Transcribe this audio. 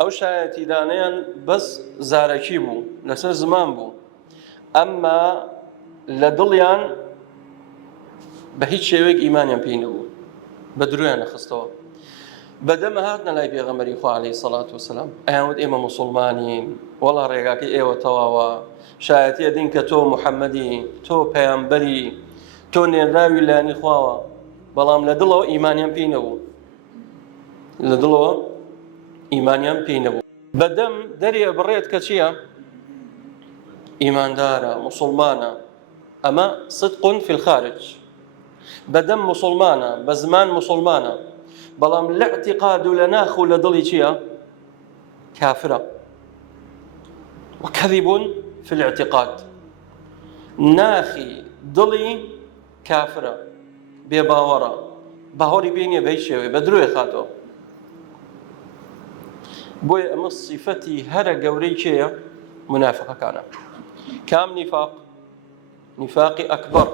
ئەو شایەتی دانیان بەس زارەکی بوو لەسەر زمان بوو، ئەمما لە دڵیان بە هیچ شێوەیەک ئیمانیان پێی نەبوو، بە درویان نەخستەوە. بەدەمە هاتنە لای پێغەمبەری خوا عەلەیهی سەڵات وسەلام، ئەیانوت ئێمە موسڵمانین، وەڵا ڕێگاکەی ئێوە تەواوە، شایەتی ئەدەین کە تۆ موحەممەدی، تۆ پەیامبەری، تۆ نێراوی لایەنی خواوە، بەڵام لە دڵەوە ئیمانیان پێی نەبوو، لە دڵەوە ئیمانیان پێی نەبوو. بەدەم دەرێ بڕێت کە چییە؟ ئیماندارە، موسڵمانە، ئەمە صدق في الخارج، بەدەم موسڵمانە، بە زمان موسڵمانە، بەڵام لە اعتقاد و لە ناخ و لە دڵی چییە؟ کافرە. وكذب في الاعتقاد، ناخی دڵی کافرە، بێباوەڕە، باوەڕی پێ نییە بە هیچ شێوەیە، بە درۆی خاتەوە. بۆیە ئەمە صیفەتی هەرە گەورەی کێیە؟ منافقەکانە. کام نیفاق؟ نیفاقی ئەکبەر.